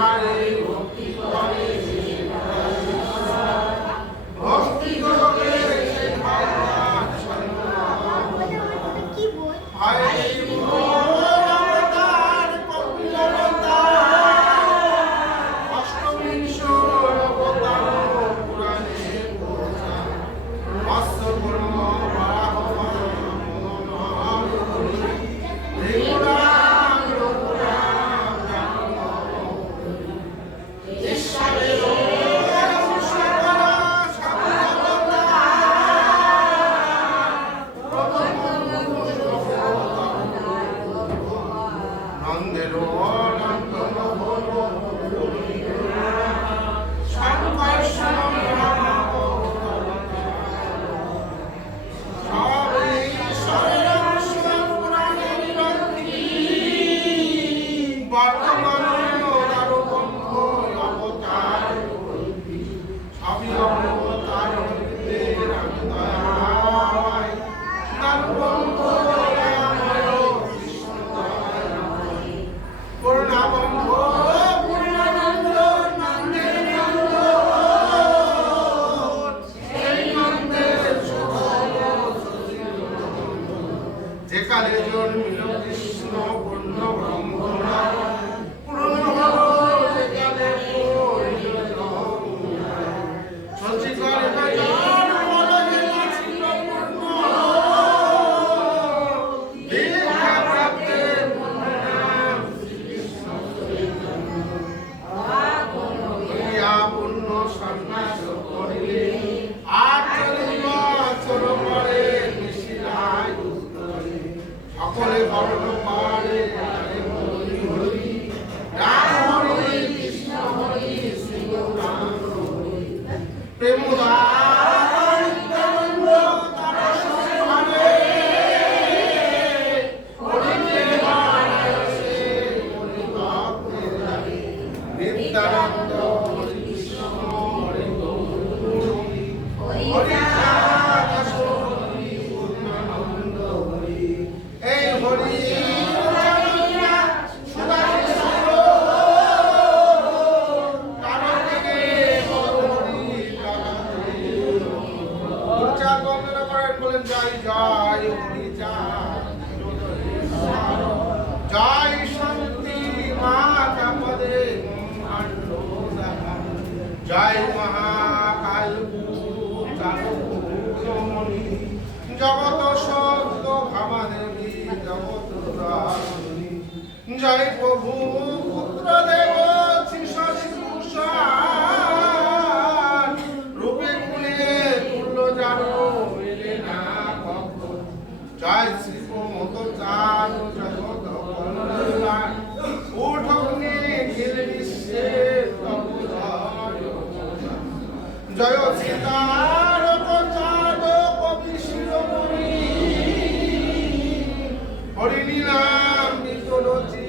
Hare Amen. Vale, বলেন জয় জয় হরি জয় শান্তি মাতা পদে জয় মহাকাল জগৎ জয় সীতার চাঁদ কবি শিরোমণি। হরিণী নাম বিচলচি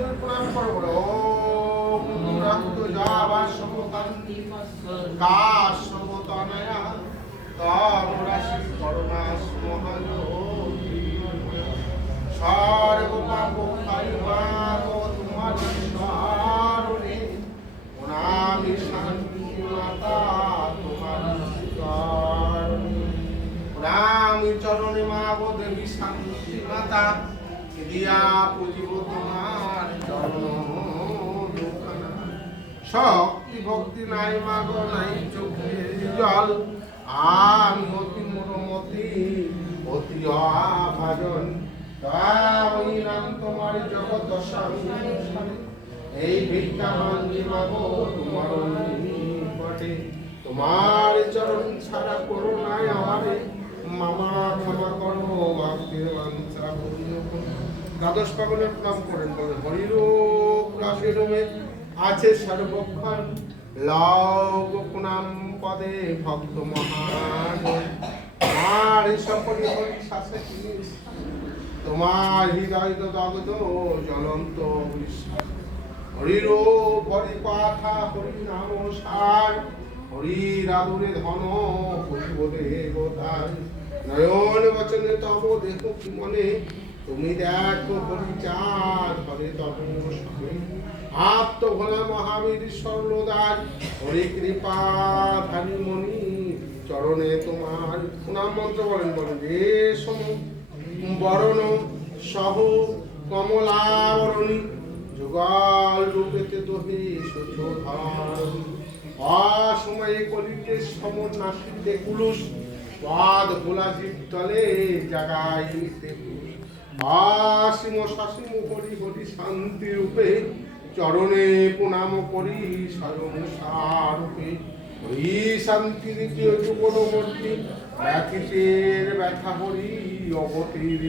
জন্য প্রণাম করো বলো ওম রক্ত যাবা সমকান্তি কাশ সমতনয়া তম রাশি করমা স্মহজ সর্ব পাপ কালিমা গো তোমার স্মরণে প্রণামি শান্তি মাতা তোমার প্রণামি চরণে মা গো দেবী শান্তি মাতা দিয়া পুজিব তোমার শক্তি ভক্তি নাই মাগ, নাই চোখে জল। আমি অতি মোরমতি অতি অভাজন। তাই নাম তোমার জগৎ স্বামী। এই ভিক্ষা মাগো তোমার পটে তোমার চরণ ছাড়া করো নাই আমারে। মামা ক্ষমা করো দ্বাদশ পাগলের নাম করেন বলে হরিরূপ রাশিরূপে আছে সর্বক্ষণ। লব পুনাম পদে ভক্ত মহান। আর সকলে হরি শাসে তোমার হৃদয় তো দগ্ধ, জ্বলন্ত হরির হরি কথা হরি নাম সার। হরি রাধুরে ধন হরি বলে গোতার নয়ন বচনে তব দেখো কি মনে? তুমি দেখো হরি চাঁদ হরে তব আপ্ত ভোলা মহাবীর সর্বদার হরি কৃপা ধানি মণি চরণে তোমার নাম মন্ত্র বলেন বলেন রেশম বরণ সহ কমলাবরণী, যুগল রূপেতে দোহে সত্য ধারণ অসময়ে কলিতে সমর নাসিতে কুলুস পাদ ভোলা জীব তলে জাগাইতে অসীম সসীম হরি হরি শান্তি রূপে চরণে প্রণাম করি স্বয়ং সারূপে। ওই শান্তি দ্বিতীয় যুগল মূর্তি ব্যথিতের ব্যথা হরি অবতীর